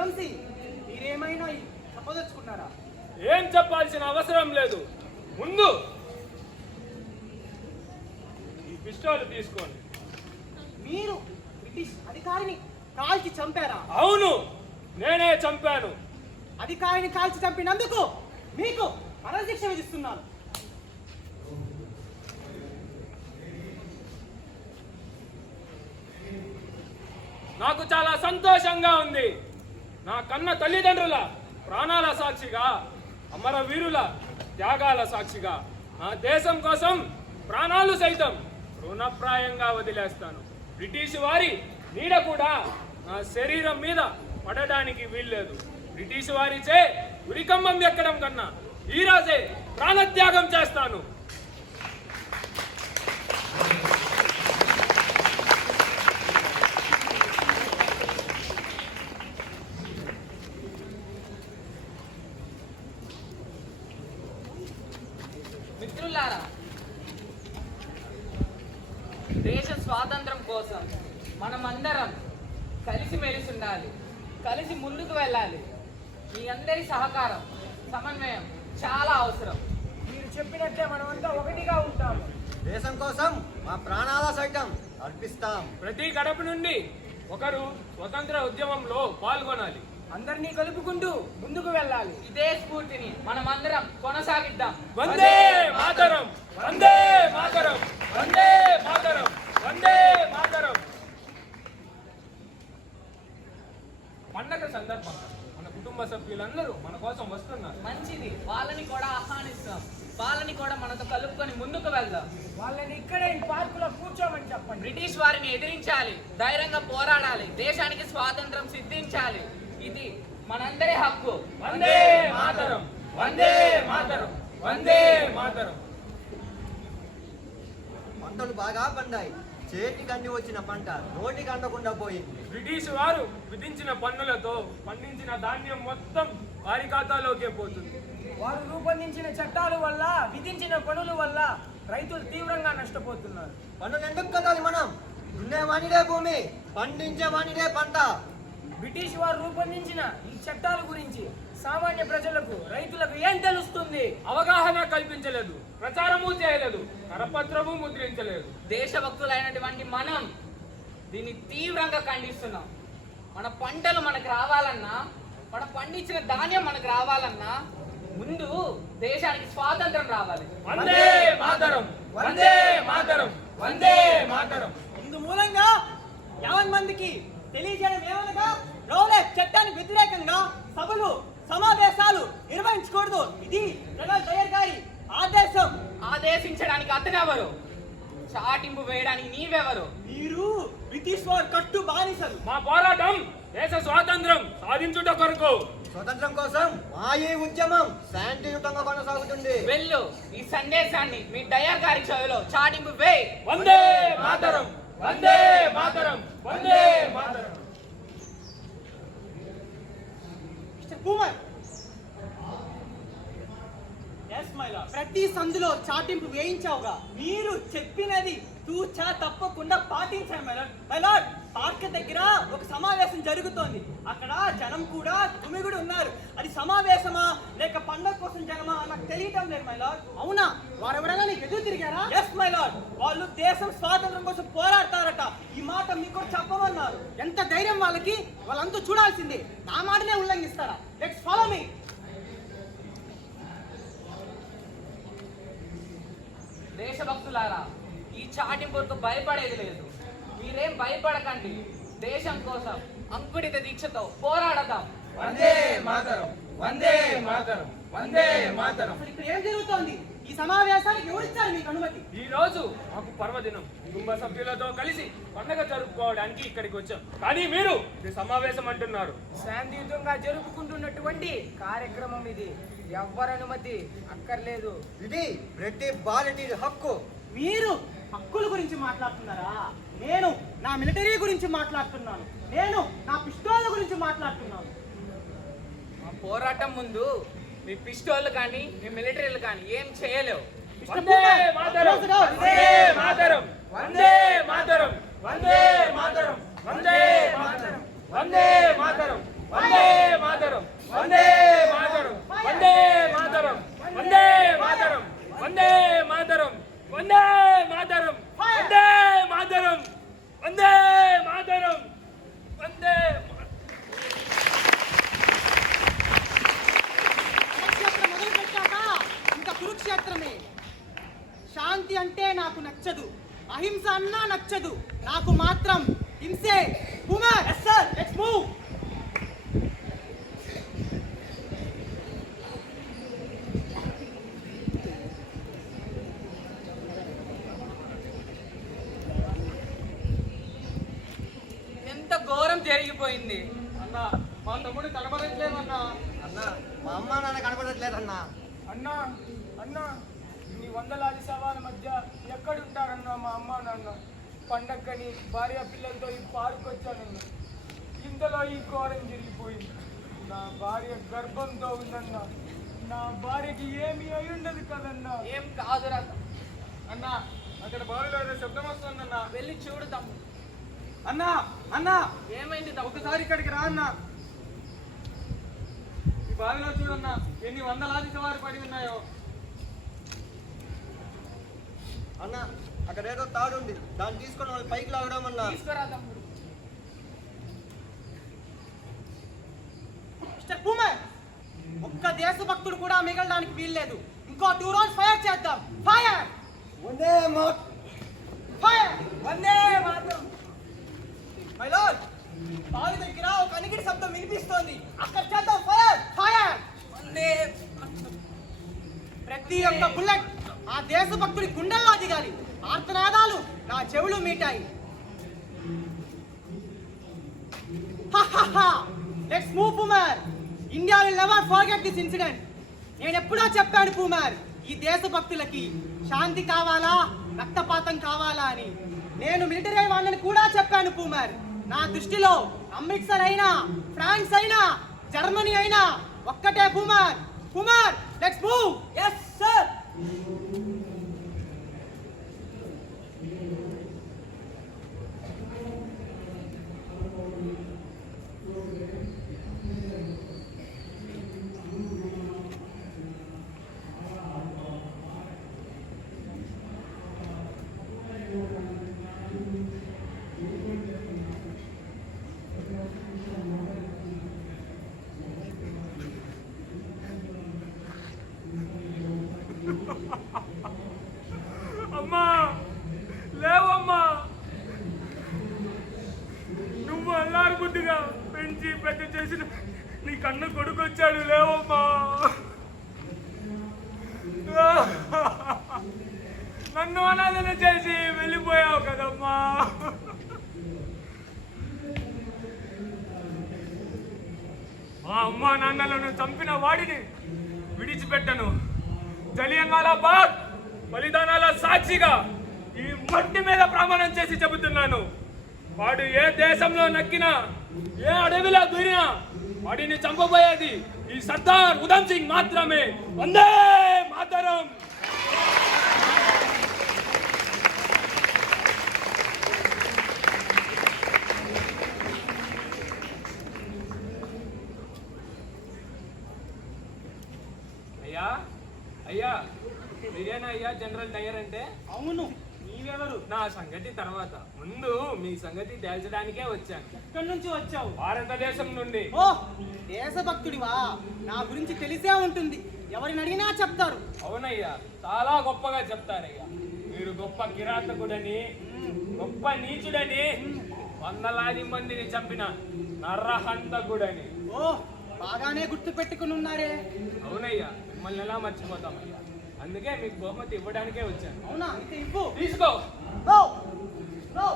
వంశీ, మీరేమైనా చెప్పదలుచుకున్నారా? ఏం చెప్పాల్సిన అవసరం లేదు. ముందు ఈ పిస్టల్ తీసుకోండి. మీరు బ్రిటిష్ అధికారిని కాల్చి చంపారా? అవును, నేనే చంపాను. అధికారిని కాల్చి చంపినందుకు మీకు మరణశిక్ష విధిస్తున్నాను. నాకు చాలా సంతోషంగా ఉంది. నా కన్న తల్లిదండ్రుల ప్రాణాల సాక్షిగా, అమరవీరుల త్యాగాల సాక్షిగా నా దేశం కోసం ప్రాణాలు సైతం రుణప్రాయంగా వదిలేస్తాను. బ్రిటిష్ వారి నీడ కూడా నా శరీరం మీద పడడానికి వీల్లేదు. బ్రిటిష్ వారిచే ఉరికంబం ఎక్కడం కన్నా ఈ రోజే ప్రాణత్యాగం చేస్తాను. మిత్రులారా, దేశ స్వాతంత్రం కోసం మనమందరం కలిసిమెలిసి ఉండాలి, కలిసి ముందుకు వెళ్ళాలి. మీ అందరి సహకారం, సమన్వయం చాలా అవసరం. మీరు చెప్పినట్లే మనమంతా ఒకటిగా ఉంటాము. దేశం కోసం మా ప్రాణాల సైతం అర్పిస్తాం. ప్రతి గడప నుండి ఒకరు స్వతంత్ర ఉద్యమంలో పాల్గొనాలి. అందరినీ కలుపుకుంటూ ముందుకు వెళ్ళాలి. ఇదే స్ఫూర్తిని మనమందరం కొనసాగిద్దాం. వందే మాతరం, వందే మాతరం, వందే మాతరం, వందే మాతరం. పండగ సందర్భంగా మన కుటుంబ సభ్యులందరూ మన కోసం వస్తున్నారు. మంచిది, వాళ్ళని కూడా ఆహ్వానిస్తాం. వాళ్ళని కూడా మనతో కలుపుకొని ముందుకు వెళ్దాం. వాళ్ళని ఇక్కడే ఈ పార్కులో కూర్చోమని చెప్పండి. బ్రిటిష్ వారిని ఎదిరించాలి, ధైర్యంగా పోరాడాలి, దేశానికి స్వాతంత్రం సిద్ధించాలి. ఇది మనందరి హక్కు. వందే మాతరం, వందే మాతరం, వందే మాతరం. పంటలు బాగా పండాయి. చేతికి అంది వచ్చిన పంట నోటికి అందకుండా పోయింది. బ్రిటిష్ వారు విధించిన పన్నులతో పండించిన ధాన్యం మొత్తం వారి ఖాతాలోకే పోతుంది. వారు రూపొందించిన చట్టాల వల్ల, విధించిన పనుల వల్ల రైతులు తీవ్రంగా నష్టపోతున్నారు. పన్నులు ఎందుకు కట్టాలి? మనం దున్నేవానిదే భూమి, పండించేవానిదే పంట. బ్రిటిష్ వారు రూపొందించిన ఈ చట్టాల గురించి సామాన్య ప్రజలకు, రైతులకు ఏం తెలుస్తుంది? అవగాహన కల్పించలేదు, ప్రచారము చేయలేదు, కరపత్రము ముద్రించలేదు. దేశభక్తులైనటువంటి మనం దీన్ని తీవ్రంగా ఖండిస్తున్నాం. మన పంటలు మనకు రావాలన్నా, మన పండించిన ధాన్యం మనకు రావాలన్నా ముందు దేశానికి స్వాతంత్రం రావాలి. వందే మాతరం, వందే మాతరం, వందే మాతరం. ఇందు మూలంగా 50 మందికి తెలియజేయడం ఏమనగా, రౌలట్ చట్టానికి వ్యతిరేకంగా సభలు, సమావేశాలు నిర్వహించకూడదు. ఇది జనరల్ డయర్ గారి ఆదేశం. ఆదేశించడానికి అతనెవరు? చాటింపు వేయడానికి నీవెవరు? మీరు బ్రిటిష్ వారు కట్టు బానిసలు. మా పోరాటం దేశ స్వాతంత్రం సాధించుట కొరకు. స్వతంత్రం కోసం మా ఈ ఉద్యమం శాంతియుతంగా కొనసాగుతుంది. వెళ్ళు, ఈ సందేశాన్ని మీ డయర్ గారి చెవిలో చాటింపు వేయ్. వందే మాతరం, వందే మాతరం, వందే మాతరం. మిస్టర్ బూమర్, ప్రతి సందులో చాటింపు వేయించావుగా. మీరు చెప్పినది తూచా తప్పకుండా పాటించాను మైలార్డ్. పార్క్ దగ్గర ఒక సమావేశం జరుగుతోంది. అక్కడ జనం కూడా తుమిగుడు ఉన్నారు. అది సమావేశమా లేక పండగ కోసం జనమా నాకు తెలియటం లేదు మైలార్డ్. అవునా? వారెవరైనా నీకు ఎదురు తిరిగారా? ఎస్ మైలార్డ్, వాళ్ళు దేశం స్వాతంత్రం కోసం పోరాడతారట. ఈ మాట మీకు చెప్పమన్నారు. ఎంత ధైర్యం వాళ్ళకి! వాళ్ళంతా చూడాల్సిందే. నా మాటనే ఉల్లంఘిస్తారా? Let's follow me. దేశభక్తులారా, ఈ చాటింపులకు భయపడేది లేదు. మీరేం భయపడకండి. దేశం కోసం అంకుడిత దీక్షతో పోరాడదాం. వందే మాతరం, వందే మాతరం, వందే మాతరం. ఇప్పుడు ఏం జరుగుతోంది? ఈ సమావేశానికి ఎవరిచ్చారు మీకు అనుమతి? ఈ రోజు మాకు పర్వదినం. కుటుంబ సభ్యులతో కలిసి పండగ జరుపుకోవడానికి ఇక్కడికి వచ్చాం. కానీ మీరు ఇది సమావేశం అంటున్నారు. శాంతియుతంగా జరుపుకుంటున్నటువంటి కార్యక్రమం ఇది. ఎవ్వరు అనుమతి అక్కర్లేదు. ఇది ప్రతి బాలిటి హక్కు. మీరు హక్కుల గురించి మాట్లాడుతున్నారా? నేను నా మిలిటరీ గురించి మాట్లాడుతున్నాను. నేను నా పిస్టోళ్ళ గురించి మాట్లాడుతున్నాను. మా పోరాటం ముందు మీ పిస్టోళ్ళు కానీ మీ మిలిటరీలు కానీ ఏం చేయలేవు. వందే మాతరం, వందే మాతరం, వందే మాతరం, వందే మాతరం, వందే మాతరం, వందే మాతరం. వందే మాతరం వందే మాతరం వందే మాతరం వందే మాతరం వందే మాతరం వందే మాతరం వందే మాతరం వందే మాతరం వందే కురుక్షేత్రం మొదలు పెట్టాక ఇంకా కురుక్షేత్రమే. శాంతి అంటే నాకు నచ్చదు, అహింస అన్నా నచ్చదు, నాకు మాత్రం హింసే. Kumar yes sir let's move. ఎంత ఘోరం జరిగిపోయింది. అన్నా మా తమ్ముడు కనబడట్లేదన్నా. అన్న మా అమ్మ నాన్న కనపడట్లేదన్నా. అన్నా అన్నా ఇన్ని వందలాది సవాల మధ్య ఎక్కడుంటారన్నా మా అమ్మ నాన్న? పండక్కని భార్య పిల్లలతో ఈ పార్క్ వచ్చానన్నా. ఇంతలో ఈ ఘోరం జరిగిపోయింది. నా భార్య గర్భంతో ఉందన్నా. నా భార్యకి ఏమీ అయి ఉండదు కదన్నా. ఏం కాదురా, అన్నా అక్కడ బావిలో ఏదో శబ్దం వస్తుందన్నా. వెళ్ళి చూడు తమ్ముడు. అన్నా అన్నా ఏమైంది తమ్ముడు? ఒకసారి ఇక్కడికి రా అన్నా. ఈ బావిలో చూడన్నా ఎన్ని వందలాది సవారు పడి ఉన్నాయో. అన్న అక్కడ ఏదో తాడు ఉంది, దాన్ని తీసుకొని వాళ్ళు పైకి లాగడం అన్నా. తీసుకురా తమ్ముడు. మిస్టర్ కుమార్, ఒక్క దేశభక్తుడు కూడా మిగలడానికి వీల్లేదు. ఇంకో 2 rounds ఫైర్ చేద్దాం. Fire Vande Mataram. Fire Vande Mataram. My lord, బావి దగ్గర ఒక అనిగిడి శబ్దం వినిపిస్తోంది. అక్కడ చేద్దాం ఫైర్. ఫైర్ వందే ప్రతి ఒక్క బుల్లెట్ ఆ దేశభక్తుడి గుండెల్లో దిగాలి. ఆర్తనాదాలు నా చెవులు మీటాయి. లెట్స్ మూవ్ పూమర్. India will never forget this incident. నేను ఎప్పుడో చెప్పాను పూమర్, ఈ దేశభక్తులకి శాంతి కావాలా రక్తపాతం కావాలా అని. నేను మిలిటరీ వాళ్ళని కూడా చెప్పాను పూమర్. నా దృష్టిలో అమృత్సర్ అయినా ఫ్రాన్స్ అయినా జర్మనీ అయినా ఒక్కటే పూమర్. పూమర్ లెట్స్ మూవ్. yes sir. అమ్మా లేవమ్మా, నువ్వు అల్లారు బుద్ధిగా పెంచి పెద్ద చేసిన నీ కన్న కొడుకు వచ్చాడు. లేవమ్మా, నన్ను అనాథన చేసి వెళ్ళిపోయావు కదమ్మా. మా అమ్మ నాన్నలను చంపిన వాడిని విడిచిపెట్టను. జలియన్వాలా బాగ్ బలిదానాల సాక్షిగా ఈ మట్టి మీద ప్రమాణం చేసి చెబుతున్నాను, వాడు ఏ దేశంలో నక్కినా ఏ అడవిలో దూరినా వాడిని చంపబోయేది ఈ సర్దార్ ఉధమ్ సింగ్ మాత్రమే. వందే మాతరం. అయ్యా అయ్యా, మీరేనా అయ్యా జనరల్ డయర్ అంటే? అవును, నీవెవరు? నా సంగతి తర్వాత, ముందు మీ సంగతి తేల్చడానికే వచ్చాను. ఎక్కడి నుంచి వచ్చావు? భారతదేశం నుండి. ఓ దేశభక్తుడివా? నా గురించి తెలిసే ఉంటుంది, ఎవరిని అడిగినా చెప్తారు. అవునయ్యా, చాలా గొప్పగా చెప్తారయ్యా. మీరు గొప్ప కిరాతకుడని, గొప్ప నీచుడని, వందలాది మందిని చంపిన నరహంతకుడని. ఓ బాగానే గుర్తు పెట్టుకుని ఉన్నారే. అవునయ్యా, మిమ్మల్ని ఎలా మర్చిపోతామయ్యా. అందుకే మీకు బహుమతి ఇవ్వడానికే వచ్చాను. అవునా? అయితే ఇవ్వు. తీసుకో. Go go.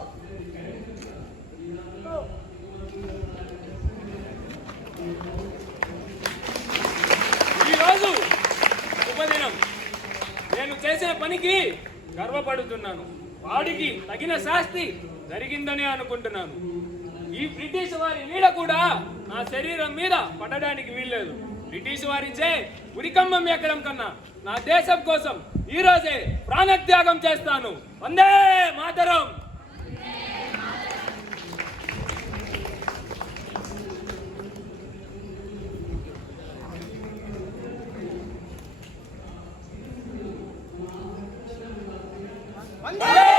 ఈరోజు శుభదినం. నేను చేసిన పనికి గర్వపడుతున్నాను. వాడికి తగిన శాస్తి జరిగిందని అనుకుంటున్నాను. ఈ బ్రిటిష్ వారి నీడ కూడా నా శరీరం మీద పడడానికి వీల్లేదు. బ్రిటిష్ వారిచే ఉరికమ్మం ఎక్కడం కన్నా నా దేశం కోసం ఈ రోజే ప్రాణత్యాగం చేస్తాను. వందే మాతరం. వందే